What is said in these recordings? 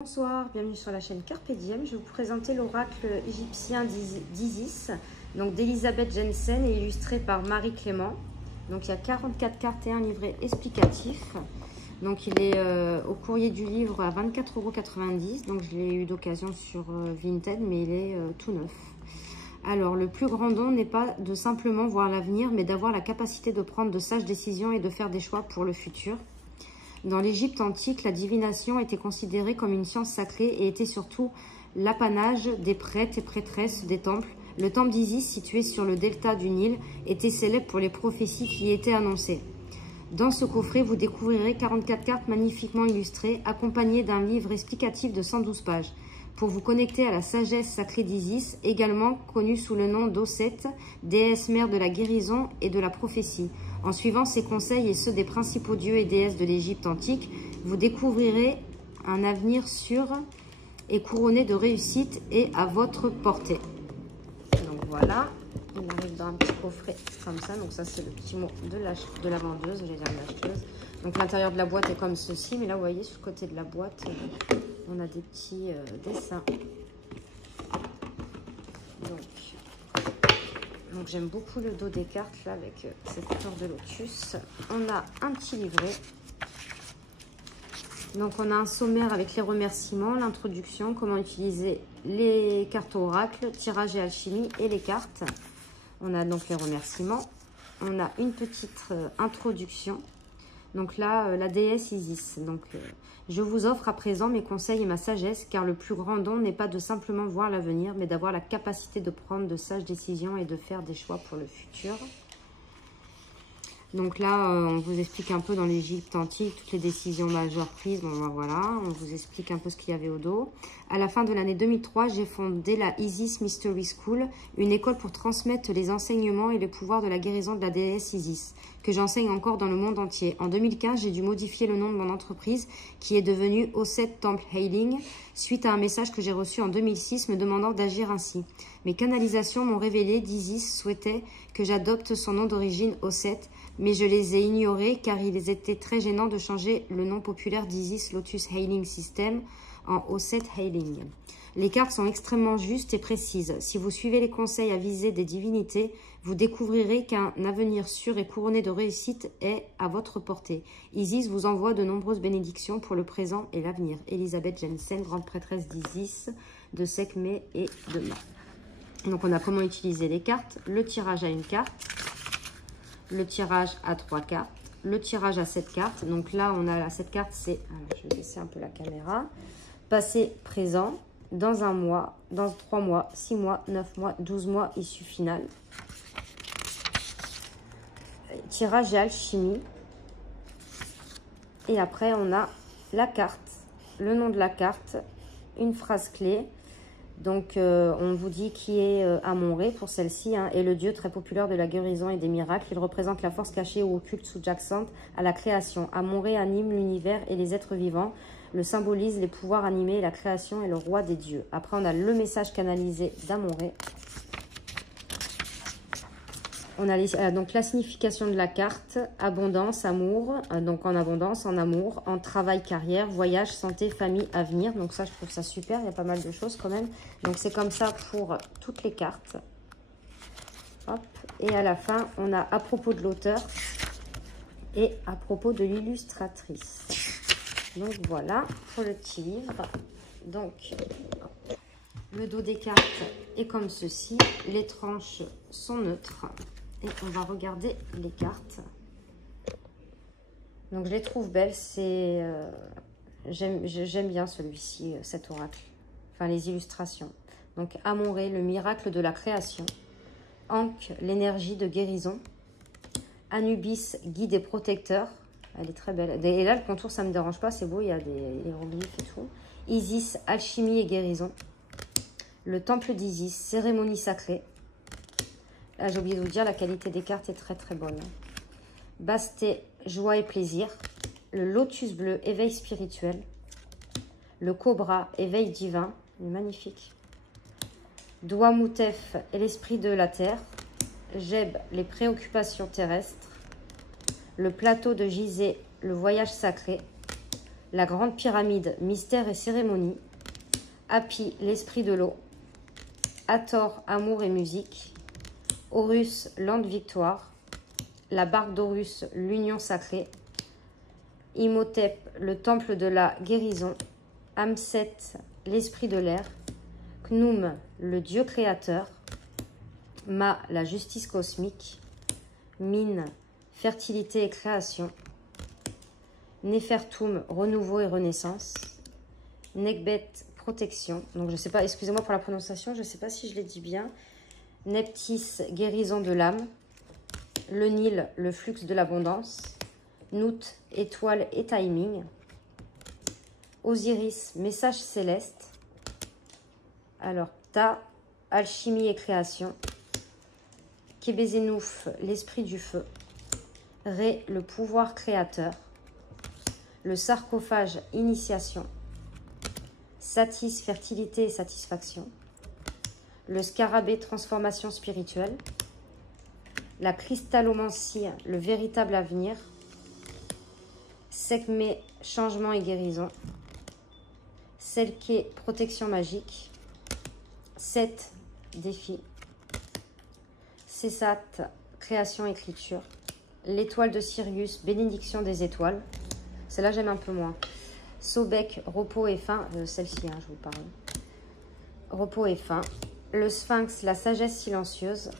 Bonsoir, bienvenue sur la chaîne Carpe Diem. Je vais vous présenter l'oracle égyptien d'Isis, donc d'Elisabeth Jensen et illustré par Marie Clément. Donc il y a 44 cartes et un livret explicatif. Donc il est au courrier du livre à 24,90 €. Donc je l'ai eu d'occasion sur Vinted, mais il est tout neuf. Alors, le plus grand don n'est pas de simplement voir l'avenir, mais d'avoir la capacité de prendre de sages décisions et de faire des choix pour le futur. Dans l'Égypte antique, la divination était considérée comme une science sacrée et était surtout l'apanage des prêtres et prêtresses des temples. Le temple d'Isis, situé sur le delta du Nil, était célèbre pour les prophéties qui y étaient annoncées. Dans ce coffret, vous découvrirez 44 cartes magnifiquement illustrées, accompagnées d'un livre explicatif de 112 pages. Pour vous connecter à la sagesse sacrée d'Isis, également connue sous le nom d'Osset, déesse mère de la guérison et de la prophétie. En suivant ses conseils et ceux des principaux dieux et déesses de l'Égypte antique, vous découvrirez un avenir sûr et couronné de réussite et à votre portée. Donc voilà, il arrive dans un petit coffret comme ça. Donc ça, c'est le petit mot de la vendeuse, j'allais dire de l'acheteuse. Donc l'intérieur de la boîte est comme ceci, mais là, vous voyez, sur le côté de la boîte, on a des petits dessins. Donc j'aime beaucoup le dos des cartes là avec cette fleur de lotus. On a un petit livret. Donc on a un sommaire avec les remerciements, l'introduction, comment utiliser les cartes oracle, tirage et alchimie et les cartes. On a donc les remerciements. On a une petite introduction. Donc là, la déesse Isis. Donc, je vous offre à présent mes conseils et ma sagesse, car le plus grand don n'est pas de simplement voir l'avenir, mais d'avoir la capacité de prendre de sages décisions et de faire des choix pour le futur. Donc là, on vous explique un peu dans l'Égypte antique toutes les décisions majeures prises. Bon, ben voilà, on vous explique un peu ce qu'il y avait au dos. À la fin de l'année 2003, j'ai fondé la Isis Mystery School, une école pour transmettre les enseignements et les pouvoirs de la guérison de la déesse Isis, que j'enseigne encore dans le monde entier. En 2015, j'ai dû modifier le nom de mon entreprise, qui est devenue Osset Temple Healing, suite à un message que j'ai reçu en 2006 me demandant d'agir ainsi. Mes canalisations m'ont révélé d'Isis souhaitait que j'adopte son nom d'origine Osset, mais je les ai ignorés car il était très gênant de changer le nom populaire d'Isis Lotus Healing System en Osset Healing. Les cartes sont extrêmement justes et précises. Si vous suivez les conseils avisés des divinités, vous découvrirez qu'un avenir sûr et couronné de réussite est à votre portée. Isis vous envoie de nombreuses bénédictions pour le présent et l'avenir. Elisabeth Jensen, grande prêtresse d'Isis, de Sekhmet et de Ma. Donc on a comment utiliser les cartes, le tirage à une carte, le tirage à 3 cartes, le tirage à 7 cartes. Donc là, on a cette carte, c'est, je vais baisser un peu la caméra, passé, présent, dans un mois, dans 3 mois, 6 mois, 9 mois, 12 mois, issue finale. Tirage et alchimie. Et après, on a la carte, le nom de la carte, une phrase clé. Donc, on vous dit qui est Amon-Ré pour celle-ci, hein, est le dieu très populaire de la guérison et des miracles. Il représente la force cachée ou occulte sous-jacente à la création. Amon-Ré anime l'univers et les êtres vivants, le symbolise les pouvoirs animés, la création et le roi des dieux. Après, on a le message canalisé d'Amon-Ré. On a donc la signification de la carte, abondance, amour, donc en abondance, en amour, en travail, carrière, voyage, santé, famille, avenir. Donc ça, je trouve ça super, il y a pas mal de choses quand même. Donc c'est comme ça pour toutes les cartes. Hop. Et à la fin, on a à propos de l'auteur et à propos de l'illustratrice. Donc voilà pour le petit livre. Donc le dos des cartes est comme ceci, les tranches sont neutres. Et on va regarder les cartes. Donc je les trouve belles. C'est j'aime bien celui-ci, cet oracle. Enfin les illustrations. Donc Amon-Ré, le miracle de la création. Ankh, l'énergie de guérison. Anubis, guide et protecteur. Elle est très belle. Et là le contour ça me dérange pas, c'est beau, il y a des hiéroglyphes et tout. Isis, alchimie et guérison. Le temple d'Isis, cérémonie sacrée. Là, j'ai oublié de vous dire, la qualité des cartes est très très bonne. Basté, joie et plaisir. Le lotus bleu, éveil spirituel. Le cobra, éveil divin. Il est magnifique. Douamoutef et l'esprit de la terre. Jeb, les préoccupations terrestres. Le plateau de Gizeh, le voyage sacré. La Grande Pyramide, mystère et cérémonie. Hapi, l'esprit de l'eau. Hathor, amour et musique. Horus, lente victoire. La barque d'Horus, l'union sacrée. Imhotep, le temple de la guérison. Amset, l'esprit de l'air. Khnum, le dieu créateur. Ma, la justice cosmique. Min, fertilité et création. Nefertum, renouveau et renaissance. Nekbet, protection. Donc je sais pas, excusez-moi pour la prononciation, je ne sais pas si je l'ai dit bien. Nephthys, guérison de l'âme. Le Nil, le flux de l'abondance. Nout, étoile et timing. Osiris, message céleste. Alors, Ta, alchimie et création. Kebezenouf, l'esprit du feu. Ré, le pouvoir créateur. Le sarcophage, initiation. Satis, fertilité et satisfaction. Le scarabée, transformation spirituelle. La cristallomancie, le véritable avenir. Sekhmet, changement et guérison. Selké, protection magique. Set, défi. Sessat, création, écriture. L'étoile de Sirius, bénédiction des étoiles. Celle-là, j'aime un peu moins. Sobek, repos et fin. Celle-ci, hein, je vous parle. Repos et fin. Le Sphinx, la sagesse silencieuse.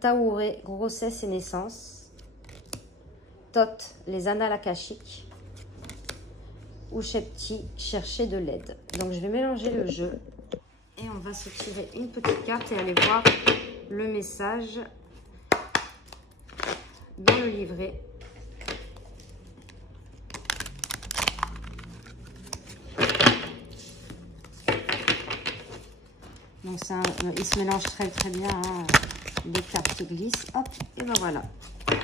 Taouré, grossesse et naissance. Thoth, les annales akashiques. Ushepti, chercher de l'aide. Donc, je vais mélanger le jeu. Et on va se tirer une petite carte et aller voir le message dans le livret. Donc ça, il se mélange très très bien, hein, des cartes qui glissent. Hop, et ben voilà.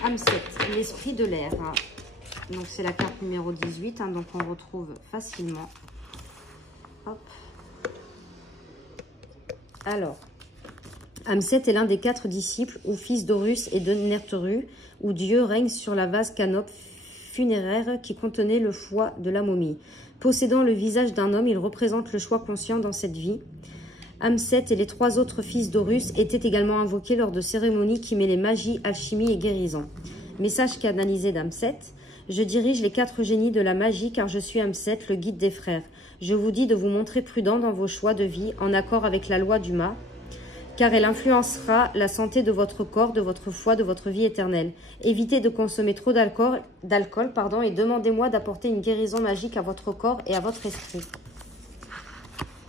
Amset, l'esprit de l'air. Hein. Donc c'est la carte numéro 18, hein, donc on retrouve facilement. Hop. Alors, Amset est l'un des 4 disciples ou fils d'Horus et de Nerteru, où Dieu règne sur la vase canope funéraire qui contenait le foie de la momie. Possédant le visage d'un homme, il représente le choix conscient dans cette vie. Amset et les 3 autres fils d'Horus étaient également invoqués lors de cérémonies qui mêlaient magie, alchimie et guérison. Message canalisé d'Amset. Je dirige les 4 génies de la magie car je suis Amset, le guide des frères. Je vous dis de vous montrer prudent dans vos choix de vie en accord avec la loi du Ma, car elle influencera la santé de votre corps, de votre foi, de votre vie éternelle. Évitez de consommer trop d'alcool, et demandez-moi d'apporter une guérison magique à votre corps et à votre esprit.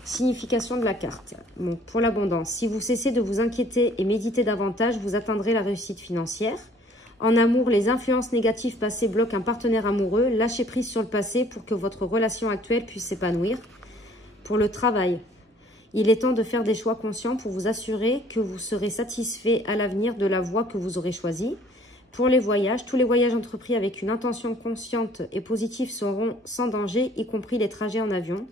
Signification de la carte. Bon, pour l'abondance, si vous cessez de vous inquiéter et méditer davantage, vous atteindrez la réussite financière. En amour, les influences négatives passées bloquent un partenaire amoureux. Lâchez prise sur le passé pour que votre relation actuelle puisse s'épanouir. Pour le travail, il est temps de faire des choix conscients pour vous assurer que vous serez satisfait à l'avenir de la voie que vous aurez choisie. Pour les voyages, tous les voyages entrepris avec une intention consciente et positive seront sans danger, y compris les trajets en avion.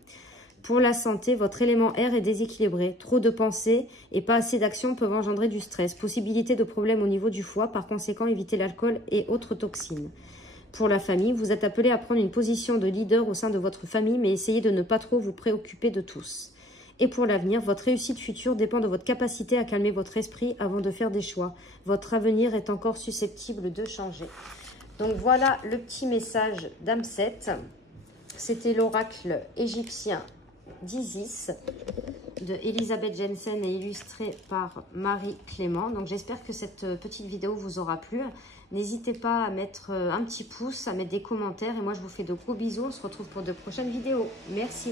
Pour la santé, votre élément air est déséquilibré. Trop de pensées et pas assez d'action peuvent engendrer du stress. Possibilité de problèmes au niveau du foie, par conséquent, évitez l'alcool et autres toxines. Pour la famille, vous êtes appelé à prendre une position de leader au sein de votre famille, mais essayez de ne pas trop vous préoccuper de tous. Et pour l'avenir, votre réussite future dépend de votre capacité à calmer votre esprit avant de faire des choix. Votre avenir est encore susceptible de changer. Donc voilà le petit message d'Amset. C'était l'oracle égyptien d'Isis de Elisabeth Jensen et illustré par Marie Clément. Donc j'espère que cette petite vidéo vous aura plu. N'hésitez pas à mettre un petit pouce, à mettre des commentaires et moi je vous fais de gros bisous. On se retrouve pour de prochaines vidéos. Merci.